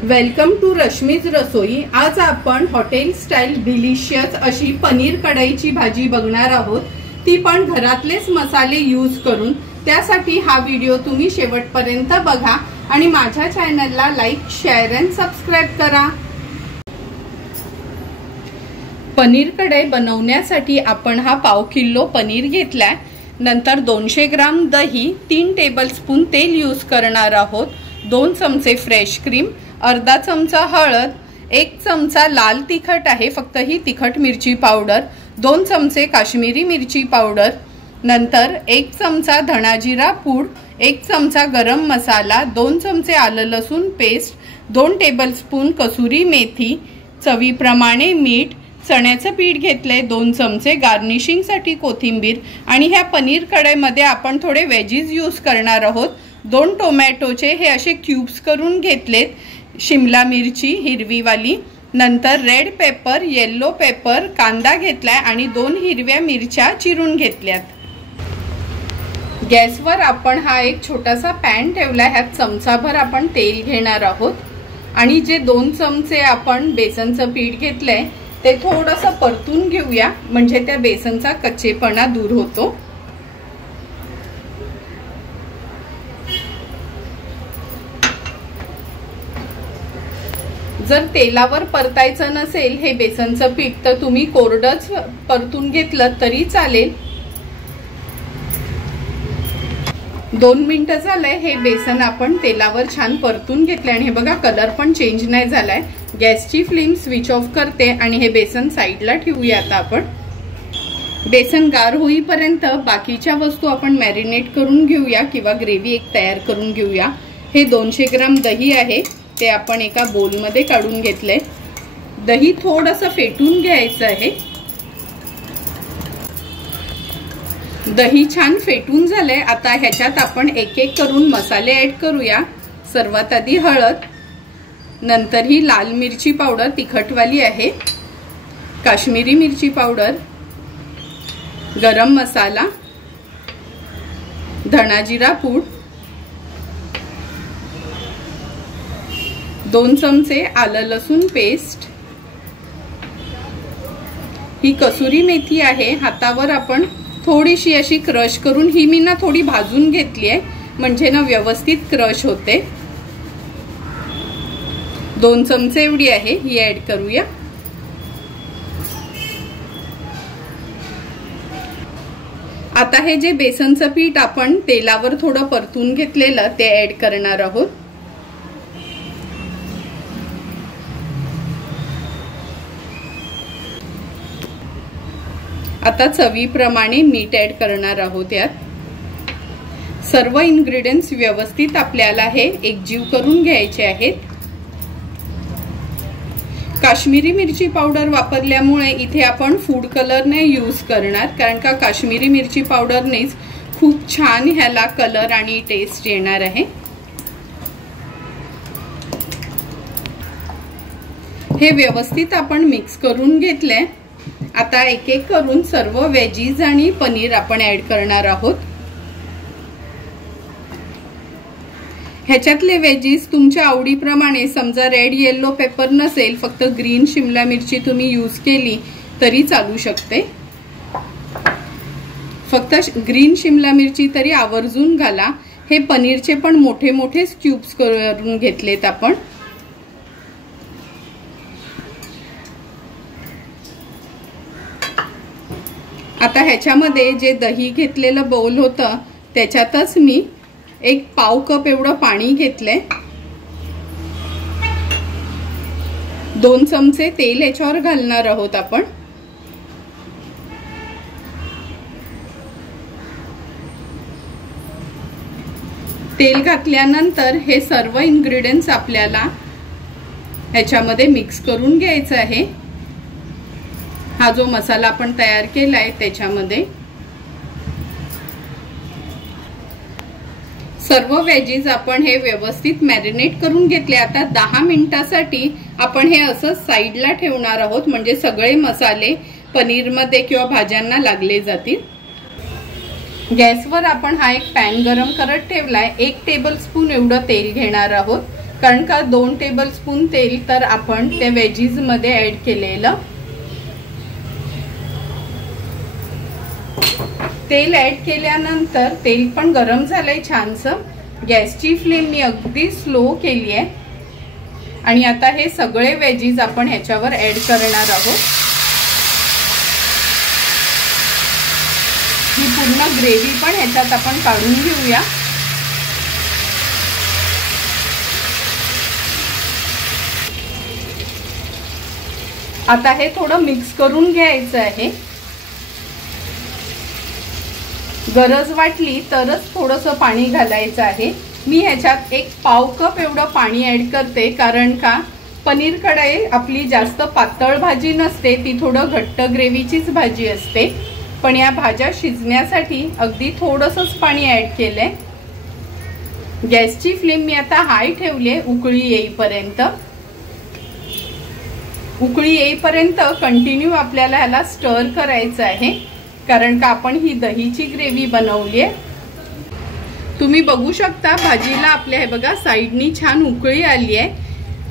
Welcome to Rashmi's रसोई। आज आपण hotel style delicious अशी पनीर कढईची भाजी बघणार आहोत, ती पण घरातलेच मसाले यूज करून। त्यासाठी हा व्हिडिओ तुम्ही शेवटपर्यंत बघा आणि माझ्या चॅनलला लाईक, शेअर आणि सबस्क्राइब करा। पनीर कढई बनवण्यासाठी आपण हा पाव किलो पनीर घेतलाय। नंतर 200 ग्राम दही, 3 टेबलस्पून तेल यूज करणार आहोत, 2 चमचे फ्रेश क्रीम, अर्धा चमचा हळद, 1 चमचा लाल तिखट आहे फक्त ही तिखट मिरची पावडर, 2 चमचे काश्मीरी मिरची पावडर, नंतर 1 चमचा धना जिरा पूड, 1 चमचा गरम मसाला, 2 चमचे आलं लसूण पेस्ट, 2 टेबलस्पून कसुरी मेथी, चवीप्रमाणे मीठ, चण्याचं पीठ घेतले 2 चमचे, गार्निशिंग साठी कोथिंबीर आणि ह्या पनीर कढईमध्ये आपण थोडे वेजीज यूज करणार आहोत। 2 टोमॅटोचे हे असे क्यूब्स करून घेतलेत, शिमला मिरची हिरवीवाली, नंतर रेड पेपर, येलो पेपर, कांदा घेतलाय आणि 2 हिरव्या मिरच्या चिरून घेतल्यात। गॅसवर आपण हा एक छोटासा पॅन ठेवलाय, ह्यात चमचाभर आपण तेल घेणार आहोत आणि जे 2 चमचे आपण बेसनचं पीठ घेतलंय ते थोडंसं परतून घेऊया, म्हणजे त्या बेसनचा कच्चेपणा दूर होतो। जर तेलावर परतायचं नसेल हे बेसनचं पीठ तर तुम्ही कोरडंच परतून घेतलं तरी चालेल। 2 मिनिटं झालंय हे बेसन आपण तेलावर छान परतून घेतले आणि हे बघा कलर पण चेंज नाही झालाय। गॅसची फ्लेम स्विच ऑफ करते आणि हे बेसन साईडला ठेवूया। आता आपण बेसन गार होईपर्यंत बाकीच्या वस्तू आपण मॅरिनेट करून घेऊया किंवा ग्रेव्ही एक तयार करून घेऊया। हे 200 ग्राम दही आहे ते आपण एका बोल मध्ये काढून घेतले। दही थोडंसं फेटून घ्यायचं आहे। दही छान फेटून झालंय, आता ह्याच्यात आपण एक एक करून मसाले ऍड करूया। सर्वात आधी हळद, नंतर ही लाल मिरची पावडर तिखटवाली आहे, काश्मीरी मिरची पावडर, गरम मसाला, धना जिरा पूड, 2 चमचे आलं लसूण पेस्ट, ही कसुरी मेथी आहे, हातावर आपण थोडीशी अशी क्रश करून, ही मी ना थोडी भाजून घेतली आहे म्हणजे ना व्यवस्थित क्रश होते। 2 चमचे एवढी आहे ही ऍड करूया। आता हे जे बेसनचं पीठ आपण तेलावर थोडं परतून घेतलेलं ते ऍड करणार आहोत। आता चवीप्रमाणे मीठ ऍड करणार आहोत। यात सर्व इन्ग्रेडियंट्स व्यवस्थित आपल्याला हे एकजीव करून घ्यायचे आहेत। काश्मीरी मिरची पावडर वापरल्यामुळे इथे आपण फूड कलर नाही यूज करणार, कारण का काश्मीरी मिरची पावडरनेच खूप छान ह्याला कलर आणि टेस्ट येणार आहे। हे व्यवस्थित आपण मिक्स करून घेतले। आता एक एक करून सर्व वेजीज आणि पनीर आपण ऍड करणार आहोत। ह्याच्यातले वेजीज तुमच्या आवडीप्रमाणे, समजा रेड येलो पेपर नसेल, फक्त ग्रीन शिमला मिरची तुम्ही यूज केली तरी चालू शकते। फक्त ग्रीन शिमला मिरची तरी आवर्जून घाला। हे पनीरचे पण मोठे मोठे क्यूब्स करून घेतलेत आपण। आता ह्याच्यामध्ये जे दही घेतलेलं बाउल होतं त्याच्यातच मी 1 पाव कप एवढं पाणी घेतलंय, 2 चमचे तेल ह्याच्यावर घालणार आहोत आपण। तेल घातल्यानंतर हे सर्व इन्ग्रेडियंट्स आपल्याला ह्याच्यामध्ये मिक्स करून घ्यायचं आहे। हा जो मसाला आपण तयार केलाय त्याच्यामध्ये सर्व वेजीज आपण हे व्यवस्थित मॅरिनेट करून घेतले। आता 10 मिनिटांसाठी आपण हे असं साईडला ठेवणार आहोत, म्हणजे सगळे मसाले पनीरमध्ये किंवा भाज्यांना लागले जातील। गॅसवर आपण हा एक पॅन गरम करत ठेवलाय, 1 टेबलस्पून एवढं तेल घेणार आहोत, कारण का 2 टेबलस्पून तेल तर आपण त्या वेजीज मध्ये ऍड केलेलं. तेल ऍड केल्यानंतर तेल पण गरम झालंय छानसं. गॅसची फ्लेम मी अगदी स्लो केली आहे आणि आता हे सगळे वेजीज आपण ह्याच्यावर ऍड करणार आहोत. ही पूर्ण ग्रेव्ही पण ह्याच्यात आपण काढून घेऊया. आता हे थोडं मिक्स करून घ्यायचं आहे. गरज वाटली तरच थोडंसं पाणी घालायचं आहे. मी ह्याच्यात 1 पाव कप एवढं पाणी ऍड करते, कारण का पनीर कढई आपली जास्त पातळ भाजी नसते, ती थोडं घट्ट ग्रेव्हीचीच भाजी असते. पण या भाज्या शिजण्यासाठी अगदी थोडंसंच पाणी ऍड केलंय. गॅसची फ्लेम मी आता हाय ठेवली, उकळी येईपर्यंत. उकळी येईपर्यंत कंटिन्यू आपल्याला ह्याला स्टर करायचं आहे, कारण का आपण ही दहीची ग्रेव्ही बनवली आहे. तुम्ही बघू शकता भाजीला आपल्या हे बघा साईडनी छान उकळी आली आहे.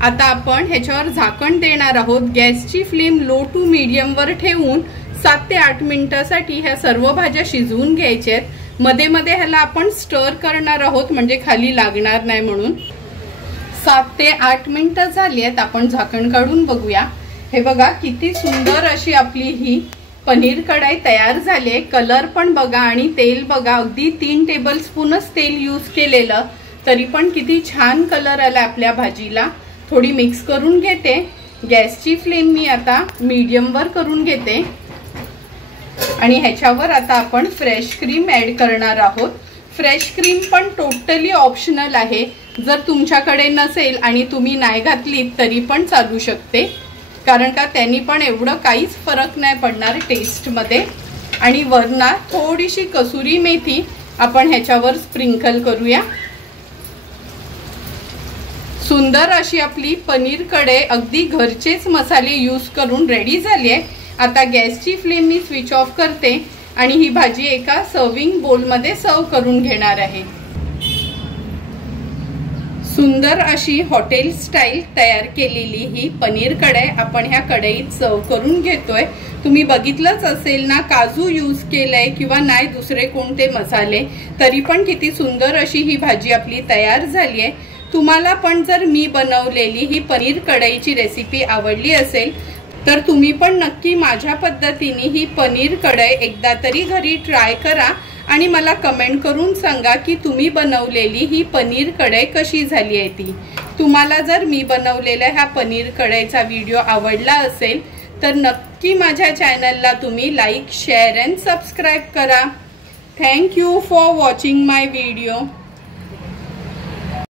आता आपण ह्याच्यावर झाकण देणार आहोत. गॅसची फ्लेम लो टू मीडियम वर ठेवून 7 ते 8 मिनिटांसाठी ह्या सर्व भाज्या शिजवून घ्यायच्या आहेत. मध्ये मध्ये ह्याला आपण स्टर करणार आहोत, म्हणजे खाली लागणार नाही म्हणून. 7 ते 8 मिनिटं झाली आहेत. आपण झाकण काढून बघूया. हे बघा किती सुंदर अशी आपली ही पनीर कढाई तयार झाली आहे. कलर पण बघा आणि तेल बघा, अगदी 3 टेबलस्पूनच तेल यूज केलेलं, तरी पण किती छान कलर आला आपल्या भाजीला. थोडी मिक्स करून घेते. गॅसची फ्लेम मी आता मीडियम वर करून घेते आणि ह्याच्यावर आता आपण फ्रेश क्रीम ऍड करणार आहोत. फ्रेश क्रीम पण टोटली ऑप्शनल आहे. जर तुमच्याकडे नसेल आणि तुम्ही नाही घातलीत तरी पण चालू शकते, कारण का त्यांनी पण एवढं काहीच फरक नाही पडणार टेस्ट मध्ये. आणि वरना थोडीशी कसुरी मेथी आपण ह्याच्यावर स्प्रिंकल करूया. सुंदर अशी आपली पनीर कढई अगदी घरचेच मसाले यूज करून रेडी झाली आहे. आता गॅसची फ्लेम मी स्विच ऑफ करते आणि ही भाजी एका सर्विंग बोल मध्ये सर्व करून घेणार आहे. सुंदर अशी हॉटेल स्टाईल तयार केलेली ही पनीर कढई आपण ह्या कढईत सर्व करून घेतोय. तुम्ही बघितलंच असेल ना, काजू यूज केलंय किंवा नाही दुसरे कोणते मसाले, तरी पण किती सुंदर अशी ही भाजी आपली तयार झाली आहे. तुम्हाला पण जर मी बनवलेली ही पनीर कढईची रेसिपी आवडली असेल तर तुम्ही पण नक्की माझ्या पद्धतीने ही पनीर कढई एकदा तरी घरी ट्राय करा आणि मला कमेंट करून सांगा की तुम्ही बनवलेली ही पनीर कढई कशी झाली आहे ती. तुम्हाला जर मी बनवलेल्या ह्या पनीर कढईचा व्हिडिओ आवडला असेल तर नक्की माझ्या चॅनलला तुम्ही लाईक, शेअर अँड सबस्क्राईब करा. Thank you for watching my video.